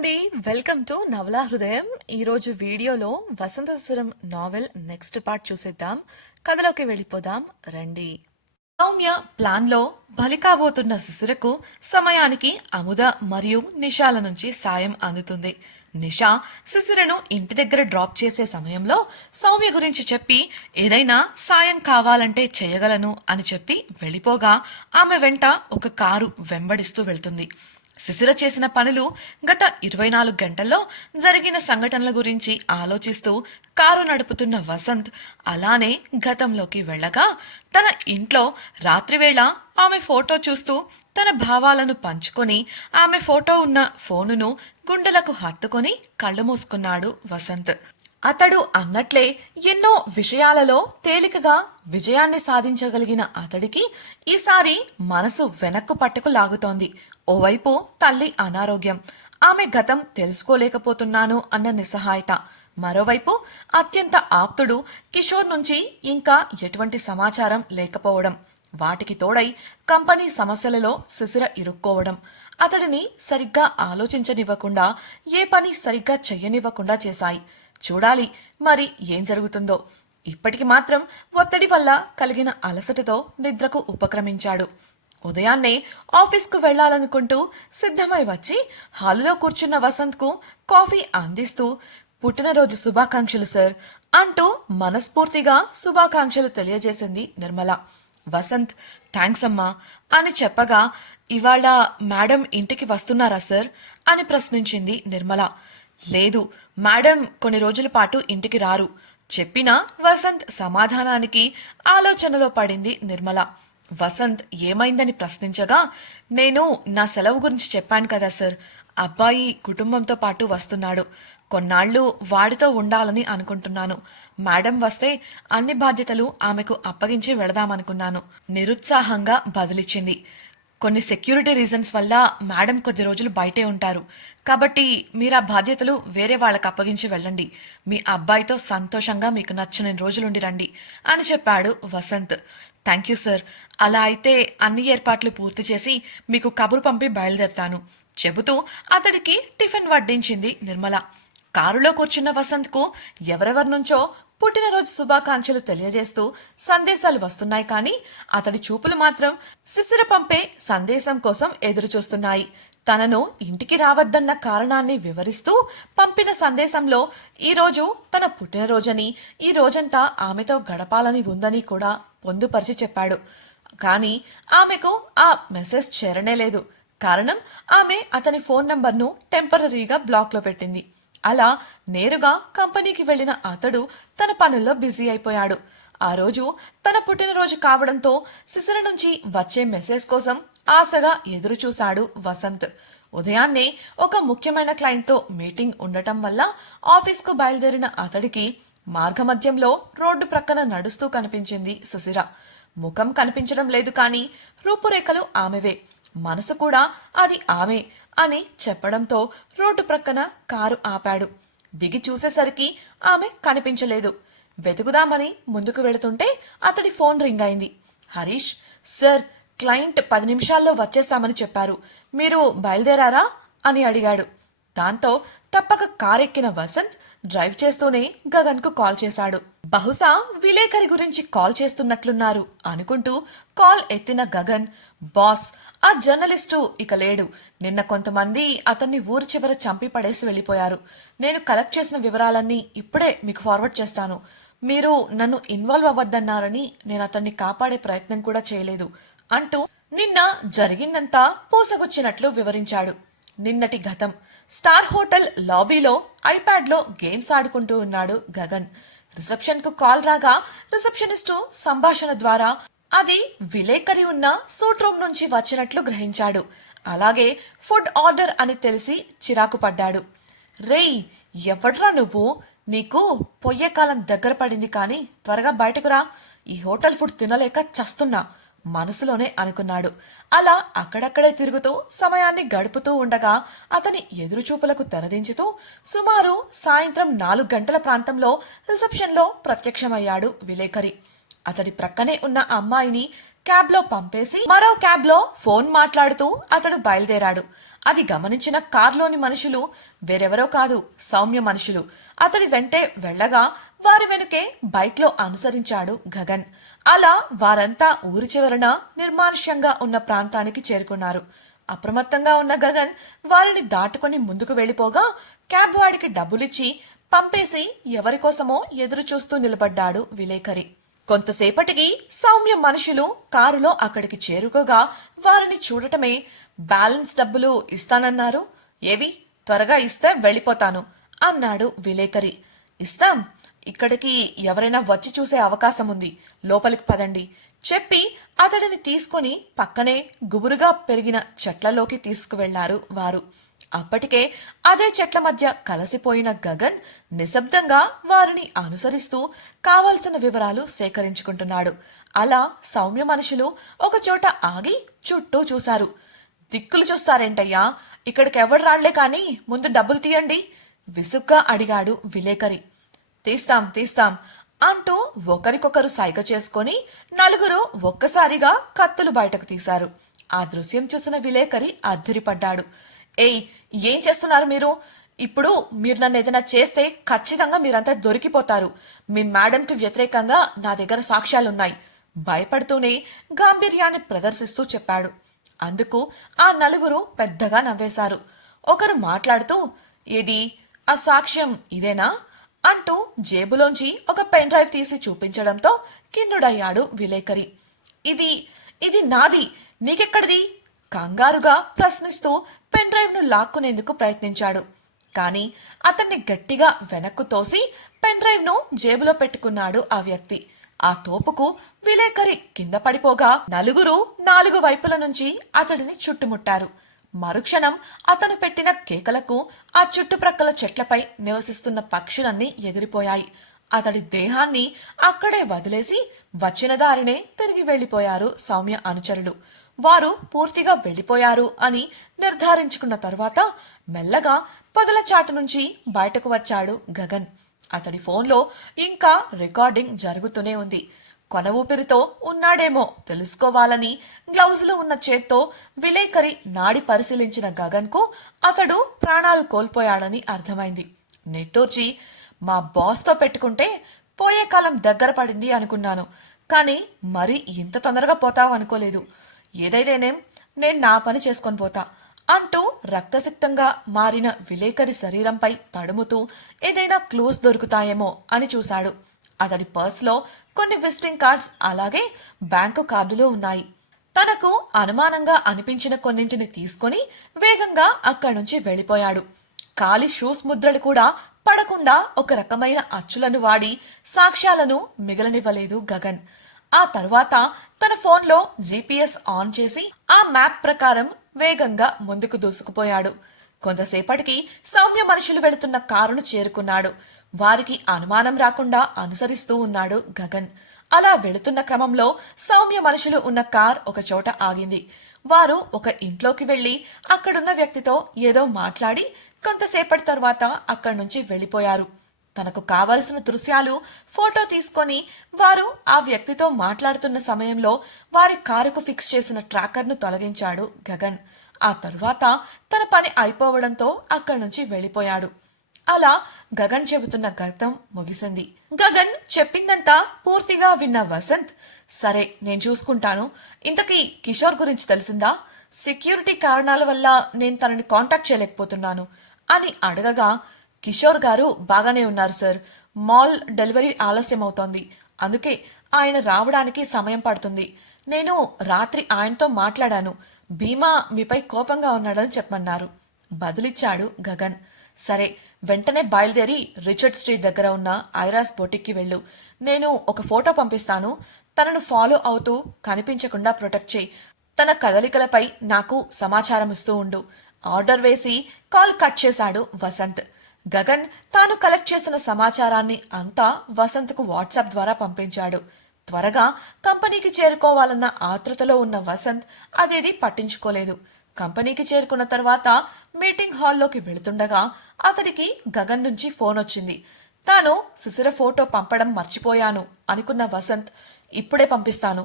అండి. Welcome to నవలా హృదయం. ఈరోజు వీడియోలో వసంత శిశిరం నావెల్ నెక్స్ట్ పార్ట్ చూసేద్దాం. కథలోకి వెళ్ళిపోదాం రండి. సౌమ్య ప్లాన్లో బలి కాబోతున్న శిశిరకు సమయానికి అముద మరియు నిషాల నుంచి సాయం అందుతుంది. నిషా శిశిరను ఇంటి దగ్గర డ్రాప్ చేసే సమయంలో సౌమ్య గురించి చెప్పి ఏదైనా సాయం కావాలంటే చేయగలను అని చెప్పి వెళ్ళిపోగా ఆమె వెంట ఒక కారు వెంబడిస్తూ వెళ్తుంది. శిశిర చేసిన పనులు గత 24 గంటల్లో జరిగిన సంఘటనల గురించి ఆలోచిస్తూ కారు నడుపుతున్న వసంత్ అలానే గతంలోకి వెళ్ళగా తన ఇంట్లో రాత్రివేళ ఆమె ఫోటో చూస్తూ తన భావాలను పంచుకొని ఆమె ఫోటో ఉన్న ఫోనును గుండెలకు హత్తుకొని కళ్ళు మూసుకున్నాడు వసంత్. అతడు అన్నట్లే ఎన్నో విషయాలలో తేలికగా విజయాన్ని సాధించగలిగిన అతడికి ఈసారి మనసు వెనక్కు పట్టుకు లాగుతోంది. ఓవైపు తల్లి అనారోగ్యం, ఆమె గతం తెలుసుకోలేకపోతున్నాను అన్న నిస్సహాయత, మరోవైపు అత్యంత ఆప్తుడు కిషోర్ నుంచి ఇంకా ఎటువంటి సమాచారం లేకపోవడం, వాటికి తోడై కంపెనీ సమస్యలలో శిశిర ఇరుక్కోవడం అతడిని సరిగ్గా ఆలోచించనివ్వకుండా, ఏ పని సరిగ్గా చెయ్యనివ్వకుండా చేశాయి. చూడాలి మరి ఏం జరుగుతుందో. ఇప్పటికి మాత్రం ఒత్తిడి వల్ల కలిగిన అలసటతో నిద్రకు ఉపక్రమించాడు. ఉదయాన్నే ఆఫీస్కు వెళ్లాలనుకుంటూ సిద్ధమై వచ్చి హాలులో కూర్చున్న వసంత్కు కాఫీ అందిస్తూ పుట్టినరోజు శుభాకాంక్షలు సార్ అంటూ మనస్ఫూర్తిగా శుభాకాంక్షలు తెలియజేసింది నిర్మల. వసంత్ థ్యాంక్స్ అమ్మా అని చెప్పగా ఇవాళ మేడం ఇంటికి వస్తున్నారా సార్ అని ప్రశ్నించింది నిర్మల. లేదు, మేడం కొన్ని రోజుల పాటు ఇంటికి రారు చెప్పిన వసంత్ సమాధానానికి ఆలోచనలో పడింది నిర్మల. వసంత్ ఏమైందని ప్రశ్నించగా నేను నా సెలవు గురించి చెప్పాను కదా సార్, అబ్బాయి కుటుంబంతో పాటు వస్తున్నాడు, కొన్నాళ్లు వాడితో ఉండాలని అనుకుంటున్నాను. మేడం వస్తే అన్ని బాధ్యతలు ఆమెకు అప్పగించి వెళదామనుకున్నాను నిరుత్సాహంగా బదులిచ్చింది. కొన్ని సెక్యూరిటీ రీజన్స్ వల్ల మేడం కొద్ది రోజులు బయటే ఉంటారు, కాబట్టి మీరు ఆ బాధ్యతలు వేరే వాళ్ళకు అప్పగించి వెళ్ళండి. మీ అబ్బాయితో సంతోషంగా మీకు నచ్చిన రోజులుండి రండి అని చెప్పాడు వసంత్. థ్యాంక్ యూ సార్, అలా అయితే అన్ని ఏర్పాట్లు పూర్తి చేసి మీకు కబురు పంపి బయలుదేరతాను చెబుతూ అతడికి టిఫిన్ వడ్డించింది నిర్మల. కారులో కూర్చున్న వసంత్కు ఎవరెవరి నుంచో పుట్టినరోజు శుభాకాంక్షలు తెలియజేస్తూ సందేశాలు వస్తున్నాయి, కానీ అతడి చూపులు మాత్రం శిశిర పంపే సందేశం కోసం ఎదురుచూస్తున్నాయి. తనను ఇంటికి రావద్దన్న కారణాన్ని వివరిస్తూ పంపిన సందేశంలో ఈరోజు తన పుట్టినరోజని, ఈ రోజంతా ఆమెతో గడపాలని ఉందని కూడా పొందుపరిచి చెప్పాడు. కానీ ఆమెకు ఆ మెసేజ్ చేరనేలేదు. కారణం ఆమె అతని ఫోన్ నంబర్ను టెంపరరీగా బ్లాక్లో పెట్టింది. అలా నేరుగా కంపెనీకి వెళ్లిన అతడు తన పనుల్లో బిజీ అయిపోయాడు. ఆ రోజు తన పుట్టినరోజు కావడంతో శిశిర నుంచి వచ్చే మెసేజ్ కోసం ఆశగా ఎదురుచూశాడు వసంత్. ఉదయాన్నే ఒక ముఖ్యమైన క్లయింట్తో మీటింగ్ ఉండటం వల్ల ఆఫీస్కు బయలుదేరిన అతడికి మార్గమధ్యంలో రోడ్డు ప్రక్కన నడుస్తూ కనిపించింది శిశిర. ముఖం కనిపించడం లేదు, కానీ రూపురేఖలు ఆమెవే, మనసు కూడా అది ఆమె అని చెప్పడంతో రోడ్డు ప్రక్కన కారు ఆపాడు. దిగి చూసేసరికి ఆమె కనిపించలేదు. వెతుకుదామని ముందుకు వెళుతుంటే అతడి ఫోన్ రింగ్ అయింది. హరీష్ సార్, క్లయింట్ 10 నిమిషాల్లో వచ్చేస్తామని చెప్పారు, మీరు బయలుదేరారా అని అడిగాడు. దాంతో తప్పక కారెక్కిన వసంత్ డ్రైవ్ చేస్తూనే గగన్కు కాల్ చేశాడు. బహుశా విలేకరి గురించి కాల్ చేస్తున్నట్లున్నారు అనుకుంటూ కాల్ ఎత్తిన గగన్, బాస్, ఆ జర్నలిస్టు ఇక లేడు. నిన్న కొంతమంది అతన్ని ఊరి చివర చంపి పడేసి వెళ్ళిపోయారు. నేను కలెక్ట్ చేసిన వివరాలన్నీ ఇప్పుడే మీకు ఫార్వర్డ్ చేస్తాను. మీరు నన్ను ఇన్వాల్వ్ అవ్వద్దన్నారని నేను అతన్ని కాపాడే ప్రయత్నం కూడా చేయలేదు అంటూ నిన్న జరిగిందంతా పూసగుచ్చినట్లు వివరించాడు. నిన్నటి గతం. స్టార్ హోటల్ లాబీలో ఐప్యాడ్లో గేమ్స్ ఆడుకుంటూ ఉన్నాడు గగన్. రిసెప్షన్కు కాల్ రాగా రిసెప్షనిస్టు సంభాషణ ద్వారా అది విలేకరి ఉన్న సూట్ రూమ్ నుంచి వచ్చినట్లు గ్రహించాడు. అలాగే ఫుడ్ ఆర్డర్ అని తెలిసి చిరాకు పడ్డాడు. రేయ్, ఎవడ్రా నువ్వు? నీకు పొయ్యే కాలం దగ్గర పడింది, కానీ త్వరగా బయటకు రా, ఈ హోటల్ ఫుడ్ తినలేక చస్తున్నా మనసులోనే అనుకున్నాడు. అలా అక్కడక్కడే తిరుగుతూ సమయాన్ని గడుపుతూ ఉండగా అతని ఎదురుచూపులకు తెరదించుతూ సుమారు సాయంత్రం 4 గంటల ప్రాంతంలో రిసెప్షన్లో ప్రత్యక్షమయ్యాడు విలేకరి. అతడి ప్రక్కనే ఉన్న అమ్మాయిని క్యాబ్లో పంపేసి మరో క్యాబ్లో ఫోన్ మాట్లాడుతూ అతడు బయలుదేరాడు. అది గమనించిన కార్లోని మనుషులు వేరెవరో కాదు, సౌమ్య మనుషులు. అతడి వెంటే వెళ్ళగా వారి వెనుకే బైక్లో అనుసరించాడు గగన్. అలా వారంతా ఊరి చివరన నిర్మానుష్యంగా ఉన్న ప్రాంతానికి చేరుకున్నారు. అప్రమత్తంగా ఉన్న గగన్ వారిని దాటుకుని ముందుకు వెళ్ళిపోగా క్యాబ్ వాడికి డబ్బులిచ్చి పంపేసి ఎవరికోసమో ఎదురు చూస్తూ నిలబడ్డాడు విలేకరి. కొంతసేపటికి సౌమ్య మనుషులు కారులో అక్కడికి చేరుకోగా వారిని చూడటమే, బ్యాలెన్స్ డబ్బులు ఇస్తానన్నారు, ఏవి త్వరగా ఇస్తే వెళ్ళిపోతాను అన్నాడు విలేకరి. ఇస్తాం, ఇక్కడికి ఎవరైనా వచ్చి చూసే అవకాశం ఉంది, లోపలికి పదండి చెప్పి అతడిని తీసుకుని పక్కనే గుబురుగా పెరిగిన చెట్లలోకి తీసుకువెళ్లారు వారు. అప్పటికే అదే చెట్ల మధ్య కలసిపోయిన గగన్ నిశ్శబ్దంగా వారిని అనుసరిస్తూ కావలసిన వివరాలు సేకరించుకుంటున్నాడు. అలా సౌమ్య మనుషులు ఒకచోట ఆగి చుట్టూ చూశారు. దిక్కులు చూస్తారేంటయ్యా, ఇక్కడికెవడు రాళ్లే కాని ముందు డబ్బులు తీయండి విసుగ్గా అడిగాడు విలేకరి. తీస్తాం తీస్తాం అంటూ ఒకరికొకరు సైగ చేసుకొని నలుగురు ఒక్కసారిగా కత్తులు బయటకు తీశారు. ఆ దృశ్యం చూసిన విలేకరి అద్దిరిపడ్డాడు. ఏయ్, ఏం చేస్తున్నారు మీరు? ఇప్పుడు మీరు నన్ను ఏదైనా చేస్తే ఖచ్చితంగా మీరంతా దొరికిపోతారు. మీ మేడంకి వ్యతిరేకంగా నా దగ్గర సాక్ష్యాలున్నాయి భయపడుతూనే గాంభీర్యాన్ని ప్రదర్శిస్తూ చెప్పాడు. అందుకు ఆ నలుగురు పెద్దగా నవ్వేశారు. ఒకరు మాట్లాడుతూ, ఏది ఆ సాక్ష్యం ఇదేనా అంటూ జేబులోంచి ఒక పెన్ డ్రైవ్ తీసి చూపించడంతో కిన్నుడయ్యాడు విలేకరి. ఇది ఇది నాది, నీకెక్కడిది కంగారుగా ప్రశ్నిస్తూ పెన్ డ్రైవ్ ను లాక్కునేందుకు ప్రయత్నించాడు. కాని అతన్ని గట్టిగా వెనక్కు తోసి పెన్ డ్రైవ్ ను జేబులో పెట్టుకున్నాడు ఆ వ్యక్తి. ఆ తోపుకు విలేకరి కింద పడిపోగా నలుగురు 4 వైపుల నుంచి అతడిని చుట్టుముట్టారు. మరుక్షణం అతను పెట్టిన కేకలకు ఆ చుట్టుప్రక్కల చెట్లపై నివసిస్తున్న పక్షులన్నీ ఎగిరిపోయాయి. అతడి దేహాన్ని అక్కడే వదిలేసి వచ్చిన దారినే తిరిగి వెళ్లిపోయారు సౌమ్య అనుచరులు. వారు పూర్తిగా వెళ్లిపోయారు అని నిర్ధారించుకున్న తర్వాత మెల్లగా పొదల చాటు నుంచి బయటకు వచ్చాడు గగన్. అతడి ఫోన్లో ఇంకా రికార్డింగ్ జరుగుతూనే ఉంది. కొన ఊపిరితో ఉన్నాడేమో తెలుసుకోవాలని గ్లౌజులు ఉన్న చేత్తో విలేకరి నాడి పరిశీలించిన గగన్కు అతడు ప్రాణాలు కోల్పోయాడని అర్థమైంది. నెట్టూర్చి, మా బాస్తో పెట్టుకుంటే పోయే కాలం దగ్గర పడింది అనుకున్నాను, కానీ మరి ఇంత తొందరగా పోతావు అనుకోలేదు. ఏదైతేనేం నేను నా పని చేసుకొని పోతా అంటూ రక్తసిక్తంగా మారిన విలేకరి శరీరంపై తడుముతూ ఏదైనా క్లూస్ దొరుకుతాయేమో అని చూశాడు. అతడి పర్స్లో కొన్ని విజిటింగ్ కార్డ్స్ అలాగే బ్యాంకు కార్డులు ఉన్నాయి. తనకు అనుమానంగా అనిపించిన కొన్నింటిని తీసుకుని వేగంగా అక్కడి నుంచి వెళ్ళిపోయాడు. కాలి షూస్ ముద్రలు కూడా పడకుండా ఒక రకమైన అచ్చులను వాడి సాక్ష్యాలను మిగలనివ్వలేదు గగన్. ఆ తరువాత తన ఫోన్లో జీపీఎస్ ఆన్ చేసి ఆ మ్యాప్ ప్రకారం వేగంగా ముందుకు దూసుకుపోయాడు. కొంతసేపటికి సౌమ్య మనుషులు వెళుతున్న కారును చేరుకున్నాడు. వారికి అనుమానం రాకుండా అనుసరిస్తూ ఉన్నాడు గగన్. అలా వెళుతున్న క్రమంలో సౌమ్య మనుషులు ఉన్న కార్ ఒక చోట ఆగింది. వారు ఒక ఇంట్లోకి వెళ్లి అక్కడున్న వ్యక్తితో ఏదో మాట్లాడి కొంతసేపటి తర్వాత అక్కడి నుంచి వెళ్లిపోయారు. తనకు కావలసిన దృశ్యాలు ఫోటో తీసుకొని వారు ఆ వ్యక్తితో మాట్లాడుతున్న సమయంలో వారి కారుకు ఫిక్స్ చేసిన ట్రాకర్ను తొలగించాడు గగన్. ఆ తరువాత తన పని అయిపోవడంతో అక్కడి నుంచి వెళ్లిపోయాడు. అలా గగన్ చెబుతున్న గతం ముగిసింది. గగన్ చెప్పిందంతా పూర్తిగా విన్న వసంత్, సరే నేను చూసుకుంటాను, ఇంతకీ కిషోర్ గురించి తెలిసిందా? సెక్యూరిటీ కారణాల వల్ల నేను తనని కాంటాక్ట్ చేయలేకపోతున్నాను అని అడగగా, కిషోర్ గారు బాగానే ఉన్నారు సార్, మాల్ డెలివరీ ఆలస్యం అవుతోంది, అందుకే ఆయన రావడానికి సమయం పడుతుంది. నేను రాత్రి ఆయనతో మాట్లాడాను, భీమా మీపై కోపంగా ఉన్నాడని చెప్పమన్నారు బదులిచ్చాడు గగన్. సరే, వెంటనే బయలుదేరి రిచర్డ్ స్ట్రీట్ దగ్గర ఉన్న ఐరాస్ బొటిక్కి వెళ్ళు. నేను ఒక ఫోటో పంపిస్తాను, తనను ఫాలో అవుతూ కనిపించకుండా ప్రొటెక్ట్ చేయి. తన కదలికలపై నాకు సమాచారం ఇస్తూ ఉండు. ఆర్డర్ వేసి కాల్ కట్ చేశాడు వసంత్. గగన్ తాను కలెక్ట్ చేసిన సమాచారాన్ని అంతా వసంత్కు వాట్సాప్ ద్వారా పంపించాడు. త్వరగా కంపెనీకి చేరుకోవాలన్న ఆతృతలో ఉన్న వసంత్ అదేది పట్టించుకోలేదు. కంపెనీకి చేరుకున్న తర్వాత మీటింగ్ హాల్లోకి వెళుతుండగా అతడికి గగన్ నుంచి ఫోన్ వచ్చింది. తాను శిశిర ఫోటో పంపడం మర్చిపోయాను అనుకున్న వసంత్, ఇప్పుడే పంపిస్తాను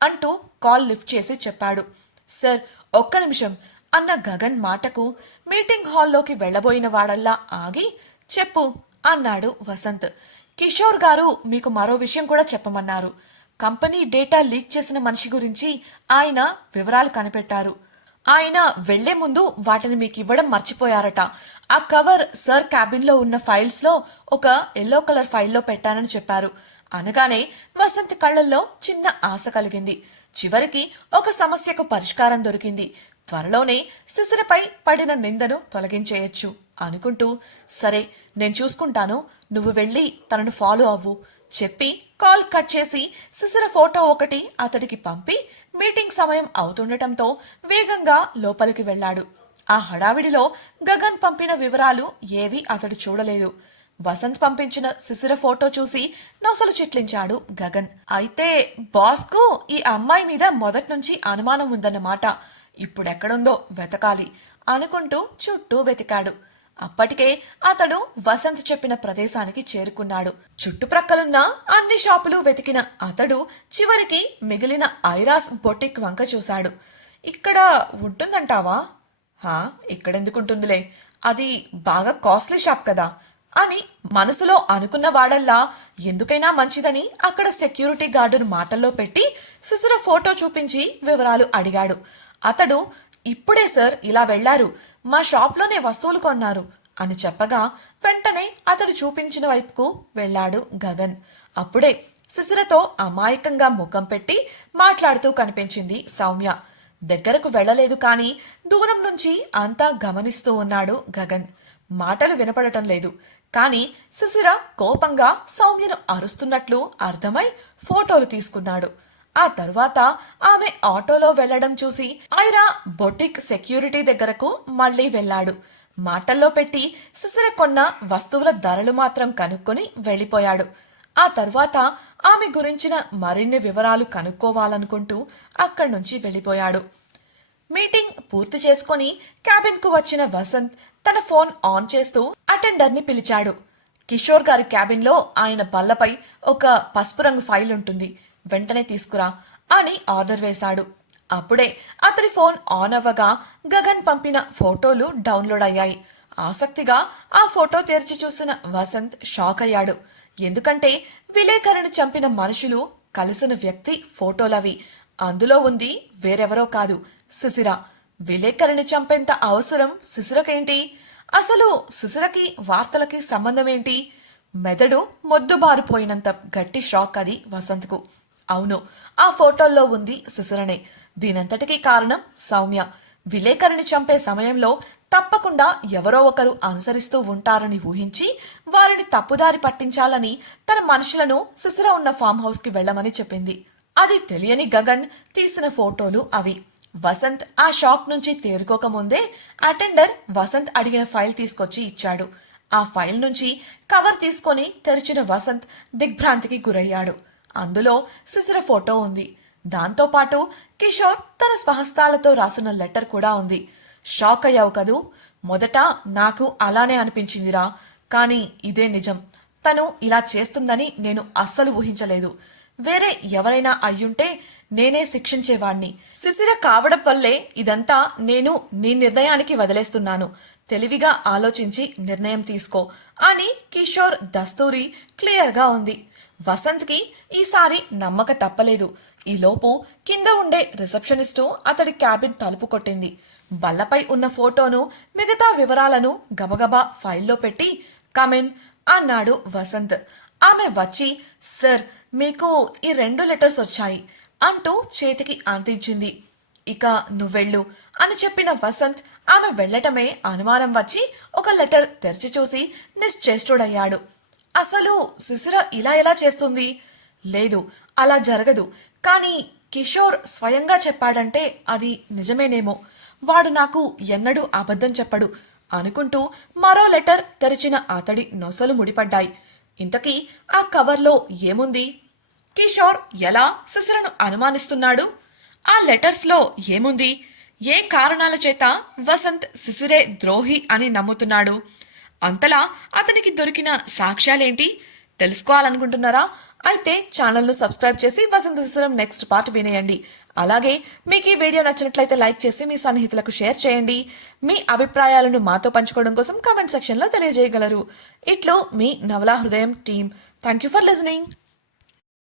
అంటూ కాల్ లిఫ్ట్ చేసి చెప్పాడు. సార్, ఒక్క నిమిషం అన్న గగన్ మాటకు మీటింగ్ హాల్లోకి వెళ్లబోయిన వాడల్లా ఆగి చెప్పు అన్నాడు వసంత్. కిషోర్ గారు మీకు మరో విషయం కూడా చెప్పమన్నారు. కంపెనీ డేటా లీక్ చేసిన మనిషి గురించి ఆయన వివరాలు కనిపెట్టారు. ఆయన వెళ్లే ముందు వాటిని మీకు ఇవ్వడం మర్చిపోయారట. ఆ కవర్ సర్ క్యాబిన్ లో ఉన్న ఫైల్స్ లో ఒక ఎల్లో కలర్ ఫైల్లో పెట్టానని చెప్పారు. అనగానే వసంత్ కళ్లల్లో చిన్న ఆశ కలిగింది. చివరికి ఒక సమస్యకు పరిష్కారం దొరికింది. త్వరలోనే శిశిరపై పడిన నిందను తొలగించేయొచ్చు అనుకుంటూ, సరే నేను చూసుకుంటాను, నువ్వు వెళ్ళి తనను ఫాలో అవ్వు చెప్పి కాల్ కట్ చేసి శిశిర ఫోటో ఒకటి అతడికి పంపి మీటింగ్ సమయం అవుతుండటంతో వేగంగా లోపలికి వెళ్లాడు. ఆ హడావిడిలో గగన్ పంపిన వివరాలు ఏవీ అతడు చూడలేదు. వసంత్ పంపించిన శిశిర ఫోటో చూసి నొసలు చిట్లించాడు గగన్. అయితే బాస్కు ఈ అమ్మాయి మీద మొదటి నుంచి అనుమానం ఉందన్నమాట. ఇప్పుడెక్కడుందో వెతకాలి అనుకుంటూ చుట్టూ వెతికాడు. అప్పటికే అతడు వసంత్ చెప్పిన ప్రదేశానికి చేరుకున్నాడు. చుట్టుప్రక్కలున్న అన్ని షాపులు వెతికిన అతడు చివరికి మిగిలిన ఐరాస్ బొటిక్ వంక చూశాడు. ఇక్కడ ఉంటుందంటావా? ఇక్కడెందుకుంటుందిలే, అది బాగా కాస్ట్లీ షాప్ కదా అని మనసులో అనుకున్న వాడల్లా ఎందుకైనా మంచిదని అక్కడ సెక్యూరిటీ గార్డును మాటల్లో పెట్టి శిశిర ఫోటో చూపించి వివరాలు అడిగాడు. అతడు, ఇప్పుడే సార్ ఇలా వెళ్లారు, మా షాప్లోనే వస్తువులు కొన్నారు అని చెప్పగా వెంటనే అతడు చూపించిన వైపుకు వెళ్లాడు గగన్. అప్పుడే శిశిరతో అమాయకంగా ముఖం పెట్టి మాట్లాడుతూ కనిపించింది సౌమ్య. దగ్గరకు వెళ్లలేదు కానీ దూరం నుంచి అంతా గమనిస్తూ ఉన్నాడు గగన్. మాటలు వినపడటం లేదు కానీ శిశిర కోపంగా సౌమ్యను అరుస్తున్నట్లు అర్థమై ఫోటోలు తీసుకున్నాడు. ఆ తరువాత ఆమె ఆటోలో వెళ్లడం చూసి ఐరా బొటిక్ సెక్యూరిటీ దగ్గరకు మళ్లీ వెళ్లాడు. మాటల్లో పెట్టి శిశిర కొన్న వస్తువుల ధరలు మాత్రం కనుక్కొని వెళ్లిపోయాడు. ఆ తర్వాత ఆమె గురించిన మరిన్ని వివరాలు కనుక్కోవాలనుకుంటూ అక్కడి నుంచి వెళ్లిపోయాడు. మీటింగ్ పూర్తి చేసుకుని క్యాబిన్ కు వచ్చిన వసంత్ తన ఫోన్ ఆన్ చేస్తూ అటెండర్ ని పిలిచాడు. కిషోర్ గారి క్యాబిన్ లో ఆయన బల్లపై ఒక పసుపు రంగు ఫైల్ ఉంటుంది, వెంటనే తీసుకురా అని ఆర్డర్ వేశాడు. అప్పుడే అతడి ఫోన్ ఆన్ అవ్వగా గగన్ పంపిన ఫోటోలు డౌన్లోడ్ అయ్యాయి. ఆసక్తిగా ఆ ఫోటో తెరిచి చూసిన వసంత్ షాక్ అయ్యాడు. ఎందుకంటే విలేకరుని చంపిన మనుషులు కలిసిన వ్యక్తి ఫోటోలవి. అందులో ఉంది వేరెవరో కాదు, శిశిర. విలేకరుని చంపేంత అవసరం శిశిరకేంటి? అసలు శిశిరకి వార్తలకి సంబంధమేంటి? మెదడు మొద్దుబారిపోయినంత గట్టి షాక్ అది వసంత్కు. అవును, ఆ ఫోటోల్లో ఉంది శిశిరనే. దీనంతటికీ కారణం సౌమ్య. విలేకరుని చంపే సమయంలో తప్పకుండా ఎవరో ఒకరు అనుసరిస్తూ ఉంటారని ఊహించి వారిని తప్పుదారి పట్టించాలని తన మనుషులను శిశిర ఉన్న ఫామ్ హౌస్ కి వెళ్లమని చెప్పింది. అది తెలియని గగన్ తీసిన ఫోటోలు అవి. వసంత్ ఆ షాక్ నుంచి తేరుకోకముందే అటెండర్ వసంత్ అడిగిన ఫైల్ తీసుకొచ్చి ఇచ్చాడు. ఆ ఫైల్ నుంచి కవర్ తీసుకొని తెరిచిన వసంత్ దిగ్భ్రాంతికి గురయ్యాడు. అందులో శిశిర ఫోటో ఉంది. దాంతోపాటు కిషోర్ తన స్వహస్తాలతో రాసిన లెటర్ కూడా ఉంది. షాక్ అయ్యావు కదూ? మొదట నాకు అలానే అనిపించిందిరా, కానీ ఇదే నిజం. తను ఇలా చేస్తుందని నేను అస్సలు ఊహించలేదు. వేరే ఎవరైనా అయ్యుంటే నేనే శిక్షించేవాణ్ణి. శిశిర కావడం వల్లే ఇదంతా. నేను నీ నిర్ణయానికి వదిలేస్తున్నాను. తెలివిగా ఆలోచించి నిర్ణయం తీసుకో అని కిషోర్ దస్తూరి క్లియర్గా ఉంది. వసంత్కి ఈసారి నమ్మక తప్పలేదు. ఈలోపు కింద ఉండే రిసెప్షనిస్టు అతడి క్యాబిన్ తలుపు కొట్టింది. బల్లపై ఉన్న ఫోటోను మిగతా వివరాలను గబగబా ఫైల్లో పెట్టి కమిన్ అన్నాడు వసంత్. ఆమె వచ్చి, సార్ మీకు ఈ 2 లెటర్స్ వచ్చాయి అంటూ చేతికి అందించింది. ఇక నువ్వెళ్ళు అని చెప్పిన వసంత్ ఆమె వెళ్లటమే అనుమానం వచ్చి ఒక లెటర్ తెరిచి చూసి నిశ్చేష్టుడయ్యాడు. అసలు శిశిర ఇలా ఎలా చేస్తుంది? లేదు, అలా జరగదు. కానీ కిషోర్ స్వయంగా చెప్పాడంటే అది నిజమేనేమో. వాడు నాకు ఎన్నడూ అబద్ధం చెప్పడు అనుకుంటూ మరో లెటర్ తెరిచిన అతడి నొసలు ముడిపడ్డాయి. ఇంతకీ ఆ కవర్లో ఏముంది? కిషోర్ ఎలా శిశిరను అనుమానిస్తున్నాడు? ఆ లెటర్స్లో ఏముంది? ఏ కారణాల చేత వసంత్ శిశిరే ద్రోహి అని నమ్ముతున్నాడు? అంతలా అతనికి దొరికిన సాక్ష్యాలేంటి తెలుసుకోవాలనుకుంటున్నారా? అయితే ఛానల్ను సబ్స్క్రైబ్ చేసి వసంత శిశిరం నెక్స్ట్ పార్ట్ వినేయండి. అలాగే మీకు ఈ వీడియో నచ్చినట్లయితే లైక్ చేసి మీ సన్నిహితులకు షేర్ చేయండి. మీ అభిప్రాయాలను మాతో పంచుకోవడం కోసం కామెంట్ సెక్షన్లో తెలియజేయగలరు. ఇట్లు మీ నవలా హృదయం team. Thank you for listening.